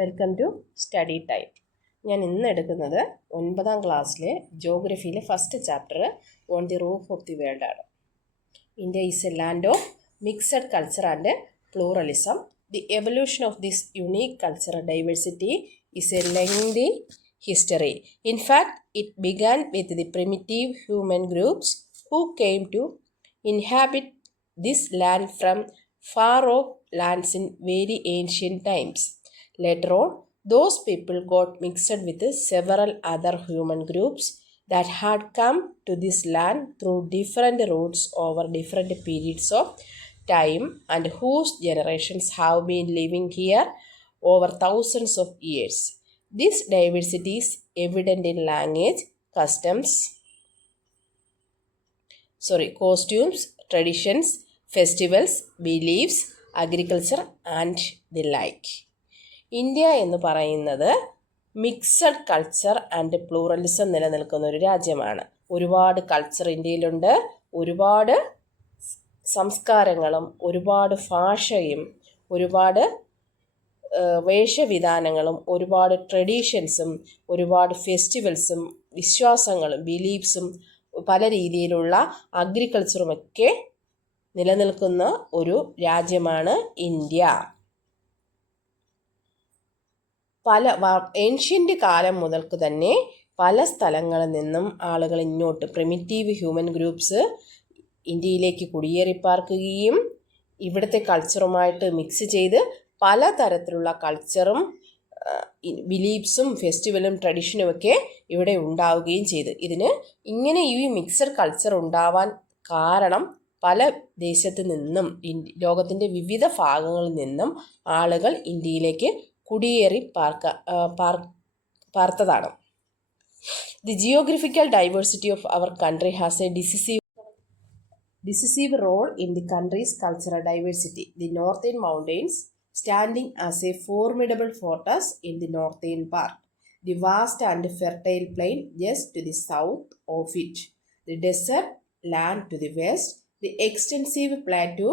Welcome to study time. ഞാൻ ഇന്ന് എടുക്കുന്നത് 9ാം ക്ലാസ്സിലെ ജോഗ്രഫിയിലെ first chapter on the roof of the world ആണ്. India is a land of mixed culture and pluralism. The evolution of this unique cultural diversity is a lengthy history. In fact, it began with the primitive human groups who came to inhabit this land from far off lands in very ancient times. Later on, those people got mixed with several other human groups that had come to this land through different routes over different periods of time and whose generations have been living here over thousands of years. This diversity is evident in language, costumes, traditions, festivals, beliefs, agriculture and the like. India എന്ന് പറയുന്നത് mixed culture and pluralism നിലനിൽക്കുന്ന ഒരു രാജ്യമാണ്. ഒരുപാട് culture ഇന്ത്യയിലുണ്ട്, ഒരുപാട് സംസ്കാരങ്ങളും ഒരുപാട് ഭാഷയും ഒരുപാട് വേഷവിധാനങ്ങളും ഒരുപാട് ട്രഡീഷൻസും ഒരുപാട് ഫെസ്റ്റിവൽസും വിശ്വാസങ്ങളും ബിലീഫ്സും പല രീതിയിലുള്ള അഗ്രികൾച്ചറുമൊക്കെ നിലനിൽക്കുന്ന ഒരു രാജ്യമാണ് ഇന്ത്യ. ഏൻഷ്യൻ്റ് കാലം മുതൽക്ക് തന്നെ പല സ്ഥലങ്ങളിൽ നിന്നും ആളുകൾ ഇങ്ങോട്ട് പ്രിമിറ്റീവ് ഹ്യൂമൻ ഗ്രൂപ്പ്സ് ഇന്ത്യയിലേക്ക് കുടിയേറിപ്പാർക്കുകയും ഇവിടുത്തെ കൾച്ചറുമായിട്ട് മിക്സ് ചെയ്ത് പലതരത്തിലുള്ള കൾച്ചറും ബിലീഫ്സും ഫെസ്റ്റിവലും ട്രഡീഷനുമൊക്കെ ഇവിടെ ഉണ്ടാവുകയും ചെയ്തു. ഇങ്ങനെ ഈ മിക്സഡ് കൾച്ചർ ഉണ്ടാവാൻ കാരണം പല ദേശത്തു നിന്നും ലോകത്തിൻ്റെ വിവിധ ഭാഗങ്ങളിൽ നിന്നും ആളുകൾ ഇന്ത്യയിലേക്ക് കുടിയേറി പാർത്തതാണ്. The geographical diversity of our country has a decisive role in the country's cultural diversity. The northern mountains standing as a formidable fortress in the northern part, the vast and fertile plain just to the south of it, the desert land to the west, the extensive plateau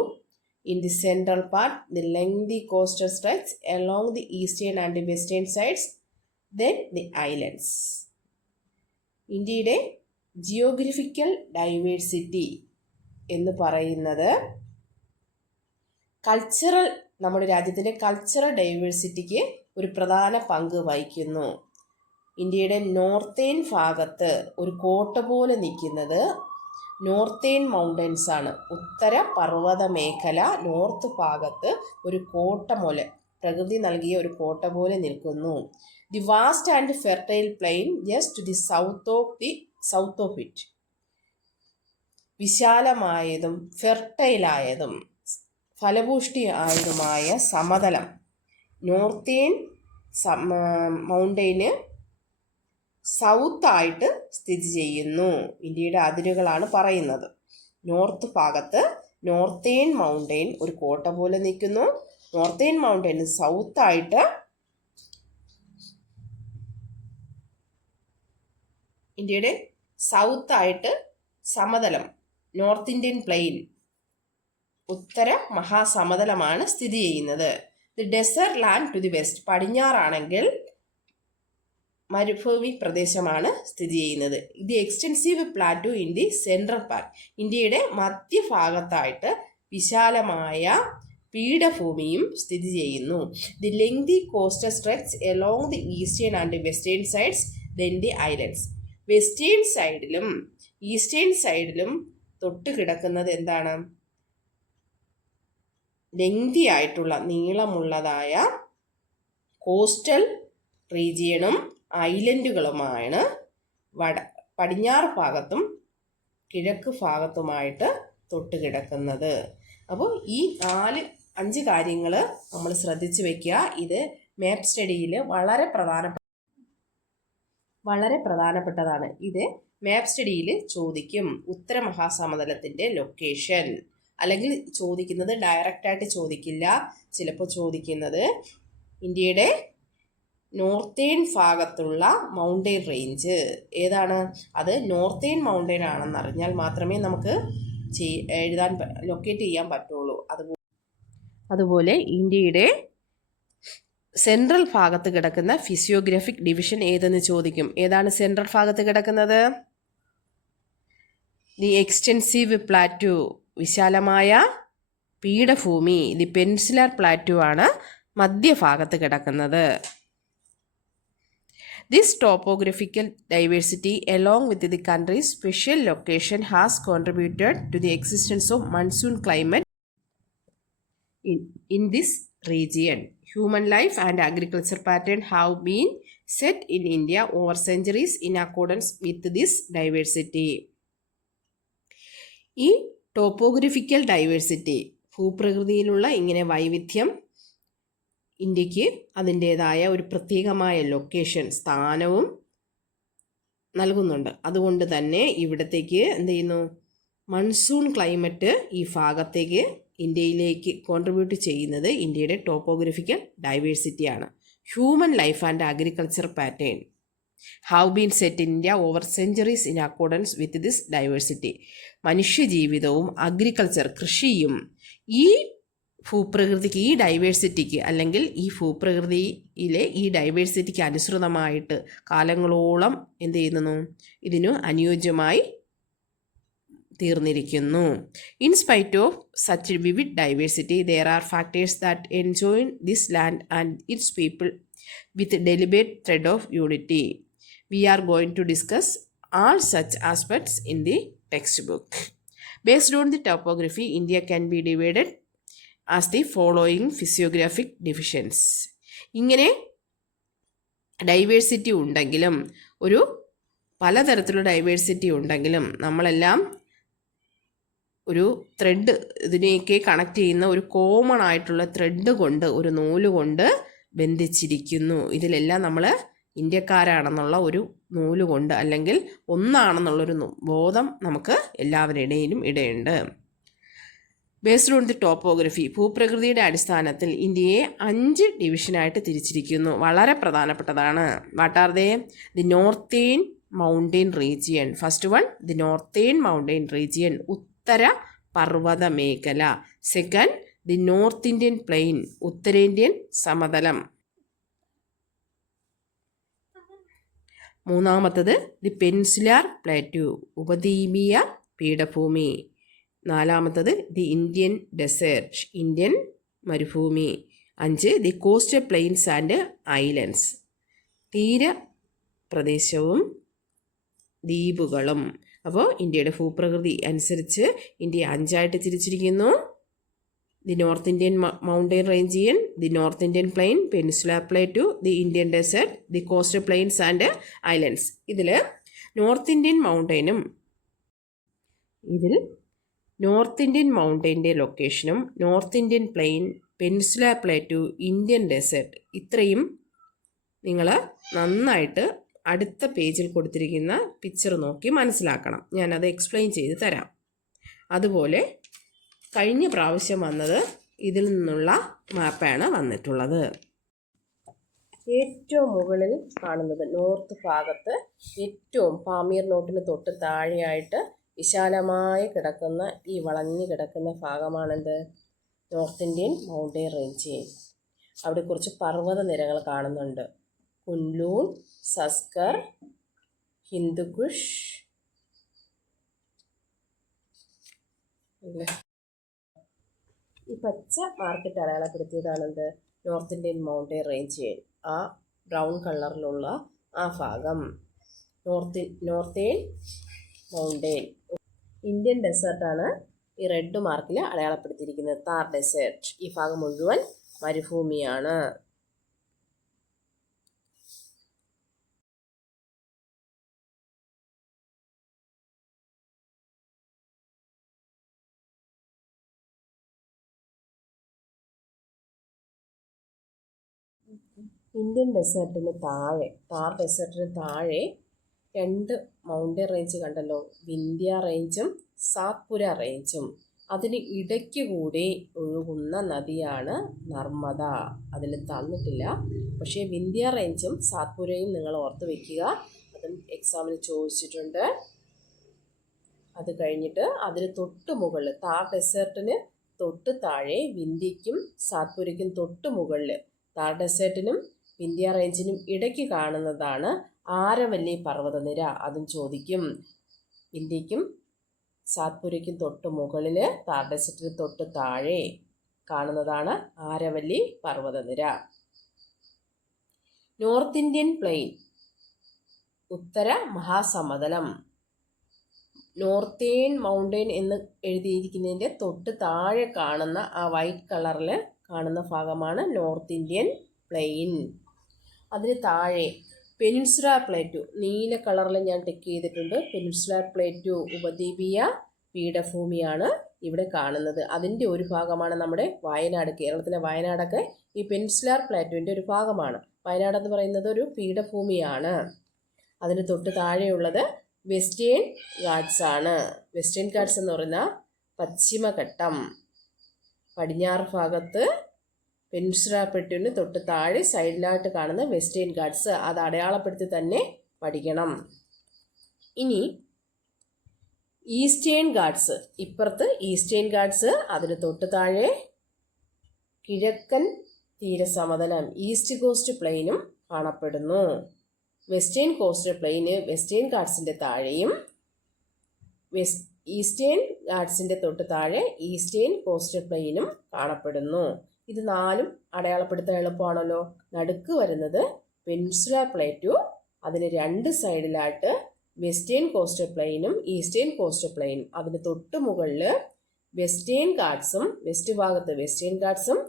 in the central part, the lengthy coastal stretch along the eastern and western sides, then the islands. ഇന്ത്യയുടെ geographical diversity എന്ന് പറയുന്നത് നമ്മുടെ രാജ്യത്തിൻ്റെ cultural ഡൈവേഴ്സിറ്റിക്ക് ഒരു പ്രധാന പങ്ക് വഹിക്കുന്നു. ഇന്ത്യയുടെ നോർത്തേൺ ഭാഗത്ത് ഒരു കോട്ട പോലെ നിൽക്കുന്നത് നോർത്തേൺ മൗണ്ടൻസ് ആണ്. ഉത്തര പർവ്വത മേഖല നോർത്ത് ഭാഗത്ത് ഒരു കോട്ട പോലെ, പ്രകൃതി നൽകിയ ഒരു കോട്ട പോലെ നിൽക്കുന്നു. The vast and fertile plain just to the south of it, വിശാലമായതും ഫെർട്ടൈലായതും ഫലപുഷ്ടി ആയതുമായ സമതലം നോർത്തേൺ മൗണ്ടൈന് സൗത്തായിട്ട് സ്ഥിതി ചെയ്യുന്നു. ഇന്ത്യയുടെ അതിരുകളാണ് പറയുന്നത്. നോർത്ത് ഭാഗത്ത് നോർത്തേൺ മൗണ്ടൈൻ ഒരു കോട്ട പോലെ നിൽക്കുന്നു. നോർത്തേൺ മൗണ്ടൈന് സൗത്തായിട്ട് ഇന്ത്യയുടെ സൗത്തായിട്ട് സമതലം നോർത്ത് ഇന്ത്യൻ പ്ലെയിൻ, ഉത്തര മഹാസമതലമാണ് സ്ഥിതി ചെയ്യുന്നത്. The desert land to the west, പടിഞ്ഞാറാണെങ്കിൽ മരുഭൂമി പ്രദേശമാണ് സ്ഥിതി ചെയ്യുന്നത്. The extensive പ്ലാറ്റു in the central part, ഇന്ത്യയുടെ മധ്യഭാഗത്തായിട്ട് വിശാലമായ പീഠഭൂമിയും സ്ഥിതി ചെയ്യുന്നു. The lengthy coastal stretch along the eastern and western sides, then the islands. Western സൈഡിലും ഈസ്റ്റേൺ സൈഡിലും തൊട്ട് കിടക്കുന്നത് എന്താണ്? ലെങ്തി ആയിട്ടുള്ള നീളമുള്ളതായ കോസ്റ്റൽ റീജിയണും ഐലൻഡുകളുമാണ് പടിഞ്ഞാറ് ഭാഗത്തും കിഴക്ക് ഭാഗത്തുമായിട്ട് തൊട്ട് കിടക്കുന്നത്. അപ്പോൾ ഈ 5 കാര്യങ്ങൾ നമ്മൾ ശ്രദ്ധിച്ചു വെക്കുക. ഇത് മാപ്പ് സ്റ്റഡിയിൽ വളരെ പ്രധാനപ്പെട്ടതാണ്. ഇത് മാപ്പ് സ്റ്റഡിയിൽ ചോദിക്കും. ഉത്തര മഹാസമതലത്തിൻ്റെ ലൊക്കേഷൻ, അല്ലെങ്കിൽ ചോദിക്കുന്നത് ഡയറക്റ്റായിട്ട് ചോദിക്കില്ല, ചിലപ്പോൾ ചോദിക്കുന്നത് ഇന്ത്യയുടെ നോർത്തേൺ ഭാഗത്തുള്ള മൗണ്ടെയിൻ റേഞ്ച് ഏതാണ്, അത് നോർത്തേൺ മൗണ്ടെയിൻ ആണെന്നറിഞ്ഞാൽ മാത്രമേ നമുക്ക് ലൊക്കേറ്റ് ചെയ്യാൻ പറ്റുള്ളൂ. അതുപോലെ ഇന്ത്യയുടെ സെൻട്രൽ ഭാഗത്ത് കിടക്കുന്ന ഫിസിയോഗ്രാഫിക് ഡിവിഷൻ ഏതെന്ന് ചോദിക്കും. ഏതാണ് സെൻട്രൽ ഭാഗത്ത് കിടക്കുന്നത്? ദി എക്സ്റ്റെൻസീവ് പ്ലാറ്റു, വിശാലമായ പീഠഭൂമി. ദി പെൻസിലർ പ്ലാറ്റു ആണ് മധ്യഭാഗത്ത് കിടക്കുന്നത്. This topographical diversity, along with the country's special location, has contributed to the existence of monsoon climate in this region. Human life and agriculture pattern have been set in India over centuries in accordance with this diversity. ഈ topographical diversity, ഭൂപ്രകൃതിയിലുള്ള ഇങ്ങനെ വൈവിധ്യം ഇന്ത്യക്ക് അതിൻ്റേതായ ഒരു പ്രത്യേകമായ location, സ്ഥാനവും നൽകുന്നുണ്ട്. അതുകൊണ്ട് തന്നെ ഇവിടത്തേക്ക് എന്ത് ചെയ്യുന്നു, മൺസൂൺ ക്ലൈമറ്റ് ഈ ഭാഗത്തേക്ക് ഇന്ത്യയിലേക്ക് കോൺട്രിബ്യൂട്ട് ചെയ്യുന്നത് ഇന്ത്യയുടെ ടോപ്പോഗ്രഫിക്കൽ ഡൈവേഴ്സിറ്റിയാണ്. Human life and agriculture pattern have been set in India over centuries in accordance with this diversity. മനുഷ്യജീവിതവും അഗ്രികൾച്ചർ, കൃഷിയും ഈ ഭൂപ്രകൃതിക്ക്, ഈ ഡൈവേഴ്സിറ്റിക്ക്, അല്ലെങ്കിൽ ഈ ഭൂപ്രകൃതിയിലെ ഈ ഡൈവേഴ്സിറ്റിക്ക് അനുസൃതമായിട്ട് കാലങ്ങളോളം എന്ത് ചെയ്യുന്നു, ഇതിനു അനുയോജ്യമായി തീർന്നിരിക്കുന്നു. In spite of such vivid diversity, there are factors that enjoin this land and its people with deliberate thread of unity. We are going to discuss all such aspects in the textbook. Based on the topography, India can be divided as the following physiographic divisions. ഇങ്ങനെ diversity ഉണ്ടെങ്കിലും, ഒരു പലതരത്തിലുള്ള diversity ഉണ്ടെങ്കിലും, നമ്മളെല്ലാം ഒരു thread, ഇതിനെയൊക്കെ connect ചെയ്യുന്ന ഒരു കോമൺ ആയിട്ടുള്ള ത്രെഡ് കൊണ്ട്, ഒരു നൂല് കൊണ്ട് ബന്ധിച്ചിരിക്കുന്നു. ഇതിലെല്ലാം നമ്മൾ ഇന്ത്യക്കാരാണെന്നുള്ള ഒരു നൂലുകൊണ്ട്, അല്ലെങ്കിൽ ഒന്നാണെന്നുള്ളൊരു ബോധം നമുക്ക് എല്ലാവരുടെയും ഇടയുണ്ട്. ബേസ്ഡ് ഓൺ ദി ടോപ്പോഗ്രഫി, ഭൂപ്രകൃതിയുടെ അടിസ്ഥാനത്തിൽ ഇന്ത്യയെ 5 ഡിവിഷനായിട്ട് തിരിച്ചിരിക്കുന്നു. വളരെ പ്രധാനപ്പെട്ടതാണ്. What are they? The northern mountain region. First one, the northern mountain region, ഉത്തര പർവ്വത മേഖല. Second, the north Indian plain, ഉത്തരേന്ത്യൻ സമതലം. മൂന്നാമത്തത് ദി പെൻസിലാർ പ്ലാറ്റു, ഉപദ്വീപീയ പീഠഭൂമി. നാലാമത്തത് ദി ഇന്ത്യൻ ഡെസേർട്ട്, ഇന്ത്യൻ മരുഭൂമി. 5, the coastal plains and islands, തീരപ്രദേശവും ദ്വീപുകളും. അപ്പോൾ ഇന്ത്യയുടെ ഭൂപ്രകൃതി അനുസരിച്ച് ഇന്ത്യ 5ആയിട്ട് തിരിച്ചിരിക്കുന്നു. The north Indian mountain region, the north Indian plain, peninsular plateau, the Indian desert, the coastal plains and islands. ഇതിൽ നോർത്ത് ഇന്ത്യൻ മൗണ്ടെയിൻ്റെ ലൊക്കേഷനും, north Indian plain, peninsular plateau, Indian desert, ഇത്രയും നിങ്ങൾ നന്നായിട്ട് അടുത്ത പേജിൽ കൊടുത്തിരിക്കുന്ന പിക്ചർ നോക്കി മനസ്സിലാക്കണം. ഞാനത് എക്സ്പ്ലെയിൻ ചെയ്ത് തരാം. അതുപോലെ കഴിഞ്ഞ പ്രാവശ്യം വന്നത് ഇതിൽ നിന്നുള്ള മാപ്പാണ് വന്നിട്ടുള്ളത്. ഏറ്റവും മുകളിൽ കാണുന്നത് നോർത്ത് ഭാഗത്ത് ഏറ്റവും പാമീർ നോട്ടിന് തൊട്ട് താഴെയായിട്ട് വിശാലമായി കിടക്കുന്ന ഈ വളഞ്ഞു കിടക്കുന്ന ഭാഗമാണെന്ത്? North Indian mountain range. അവിടെ കുറച്ച് പർവ്വത നിരകൾ കാണുന്നുണ്ട്. കുൻലൂൺ, സസ്കർ, ഹിന്ദുകുഷ്, ഈ പച്ച മാർക്കറ്റ് അടയാളപ്പെടുത്തിയതാണെന്ത്? North Indian mountain range. ആ ബ്രൗൺ കളറിലുള്ള ആ ഭാഗം നോർത്തേൺ മൗണ്ടെയിൻ. ഇന്ത്യൻ ഡെസേർട്ടാണ് ഈ റെഡ് മാർക്കിൽ അടയാളപ്പെടുത്തിയിരിക്കുന്നത്, താർ ഡെസേർട്ട്. ഈ ഭാഗം മുഴുവൻ മരുഭൂമിയാണ്. ഇന്ത്യൻ ഡെസേർട്ടിന് താഴെ, താർ ഡെസേർട്ടിന് താഴെ 2 മൗണ്ടെയിൻ റേഞ്ച് കണ്ടല്ലോ, വിന്ധ്യ റേഞ്ചും സാത്പുര റേഞ്ചും. അതിന് ഇടയ്ക്ക് കൂടി ഒഴുകുന്ന നദിയാണ് നർമ്മദ. അതിൽ തന്നിട്ടില്ല, പക്ഷേ വിന്ധ്യ റേഞ്ചും സാത്പുരയും നിങ്ങൾ ഓർത്ത് വയ്ക്കുക. അതും എക്സാമിന് ചോദിച്ചിട്ടുണ്ട്. അത് കഴിഞ്ഞിട്ട് അതിന് തൊട്ട് മുകളിൽ, താർ ഡെസേർട്ടിന് തൊട്ട് താഴെ, വിന്ധ്യയ്ക്കും സാത്പുരയ്ക്കും തൊട്ട് മുകളിൽ താർ ഡെസേർട്ടിനും വിന്ധ്യ റേഞ്ചിനും ഇടയ്ക്ക് കാണുന്നതാണ് ആരവല്ലി പർവ്വതനിര. അതും ചോദിക്കും. ഇന്ത്യക്കും സാത്പുരയ്ക്കും തൊട്ട് മുകളിൽ, താർ ഡെസേർട്ടിന് തൊട്ട് താഴെ കാണുന്നതാണ് ആരവല്ലി പർവ്വതനിര. നോർത്ത് ഇന്ത്യൻ പ്ലെയിൻ, ഉത്തര മഹാസമതലം. നോർത്തേൺ മൗണ്ടെയിൻ എന്ന് എഴുതിയിരിക്കുന്നതിൻ്റെ തൊട്ട് താഴെ കാണുന്ന ആ വൈറ്റ് കളറിൽ കാണുന്ന ഭാഗമാണ് നോർത്ത് ഇന്ത്യൻ പ്ലെയിൻ. അതിന് താഴെ പെനിൻസുലാർ പ്ലേറ്റു, നീല കളറിൽ ഞാൻ ടിക്ക് ചെയ്തിട്ടുണ്ട്. പെനിൻസുലാർ പ്ലേറ്റു ഉപദ്വീപീയ പീഠഭൂമിയാണ് ഇവിടെ കാണുന്നത്. അതിൻ്റെ ഒരു ഭാഗമാണ് നമ്മുടെ വയനാട്. കേരളത്തിലെ വയനാടൊക്കെ ഈ പെനിൻസുലാർ പ്ലേറ്റുവിൻ്റെ ഒരു ഭാഗമാണ്. വയനാടെന്ന് പറയുന്നത് ഒരു പീഠഭൂമിയാണ്. അതിന് തൊട്ട് താഴെയുള്ളത് വെസ്റ്റേൺ ഗാട്സ് ആണ്. വെസ്റ്റേൺ ഗാട്സ് എന്ന് പറയുന്ന പശ്ചിമഘട്ടം. പടിഞ്ഞാറ് ഭാഗത്ത് പെനിൻസുലാർ പ്ലേറ്റുവിന് തൊട്ട് താഴെ സൈഡിലായിട്ട് കാണുന്ന വെസ്റ്റേൺ ഗാട്സ്. അത് അടയാളപ്പെടുത്തി തന്നെ പഠിക്കണം. ഇനി ഈസ്റ്റേൺ ഗാട്സ്, ഇപ്പുറത്ത് ഈസ്റ്റേൺ ഗാട്സ്, അതിന് തൊട്ട് താഴെ കിഴക്കൻ തീരസമതലം ഈസ്റ്റ് കോസ്റ്റ് പ്ലെയിനും കാണപ്പെടുന്നു. വെസ്റ്റേൺ കോസ്റ്റ് പ്ലെയിന് വെസ്റ്റേൺ ഗാട്സിൻ്റെ താഴെയും ഈസ്റ്റേൺ ഗാട്സിൻ്റെ തൊട്ട് താഴെ ഈസ്റ്റേൺ കോസ്റ്റ് പ്ലെയിനും കാണപ്പെടുന്നു. ഇത് നാലും അടയാളപ്പെടുത്താൻ എളുപ്പമാണല്ലോ. നടുക്ക് വരുന്നത് പെനിൻസുലാർ പ്ലേറ്റു, അതിന് രണ്ട് സൈഡിലായിട്ട് വെസ്റ്റേൺ കോസ്റ്റ് പ്ലെയിനും ഈസ്റ്റേൺ കോസ്റ്റ് പ്ലെയിനും. അതിന് തൊട്ട് മുകളിൽ വെസ്റ്റേൺ ഗാട്സും, വെസ്റ്റ് ഭാഗത്ത് വെസ്റ്റേൺ ഗാട്സും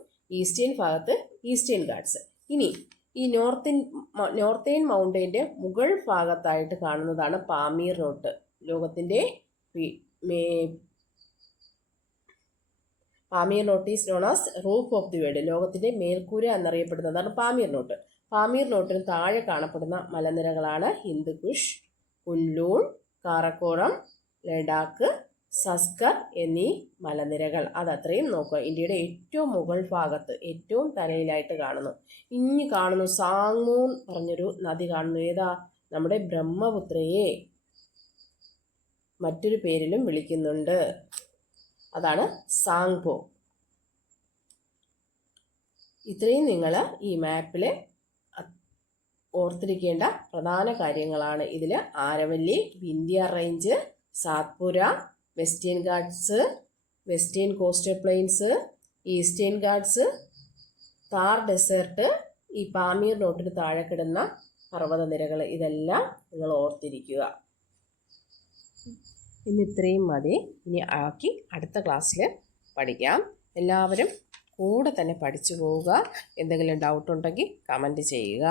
ഈസ്റ്റേൺ ഭാഗത്ത് ഈസ്റ്റേൺ ഗാട്സ്. ഇനി ഈ നോർത്തേൺ മൗണ്ടെയിൻ്റെ മുകൾ ഭാഗത്തായിട്ട് കാണുന്നതാണ് പാമീർ നോട്ട്. ലോകത്തിൻ്റെ Pamir knot is known as roof of the world. ലോകത്തിൻ്റെ മേൽക്കൂര എന്നറിയപ്പെടുന്നതാണ് പാമീർ നോട്ട്. പാമീർ നോട്ടിന് താഴെ കാണപ്പെടുന്ന മലനിരകളാണ് ഹിന്ദുക്കുഷ്, കുൻലൂൺ, കാറക്കോറം, ലഡാക്ക്, സസ്കർ എന്നീ മലനിരകൾ. അതത്രയും നോക്കുക. ഇന്ത്യയുടെ ഏറ്റവും മുകൾ ഭാഗത്ത് ഏറ്റവും തലയിലായിട്ട് കാണുന്നു. ഇനി കാണുന്നു സാങ്മോൺ പറഞ്ഞൊരു നദി കാണുന്നു. ഏതാ? നമ്മുടെ ബ്രഹ്മപുത്രയെ മറ്റൊരു പേരിലും വിളിക്കുന്നുണ്ട്. അതാണ് സാങ്പോ. ഇത്രയും നിങ്ങൾ ഈ മാപ്പിൽ ഓർത്തിരിക്കേണ്ട പ്രധാന കാര്യങ്ങളാണ്. ഇതിൽ Aravalli, Vindhya range, Satpura, western Ghats, western coastal plains, eastern Ghats, Thar desert, ഈ പാമീർ നോട്ടിന് താഴെ കിടന്ന പർവ്വതനിരകൾ, ഇതെല്ലാം നിങ്ങൾ ഓർത്തിരിക്കുക. ഇന്ന് ഇത്രയും മതി. ഇനി ആക്കി അടുത്ത ക്ലാസ്സിൽ പഠിക്കാം. എല്ലാവരും കൂടെ തന്നെ പഠിച്ചു പോവുക. എന്തെങ്കിലും ഡൗട്ട് ഉണ്ടെങ്കിൽ കമൻറ്റ് ചെയ്യുക.